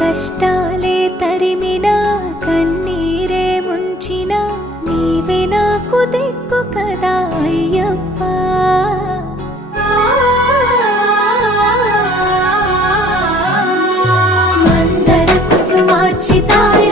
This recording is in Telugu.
కష్టాలే తరిమినా కన్నీరే ముంచినా నీవే నాకు దిక్కు కదా అయ్యప్ప. మందర కుసుమార్చితాయ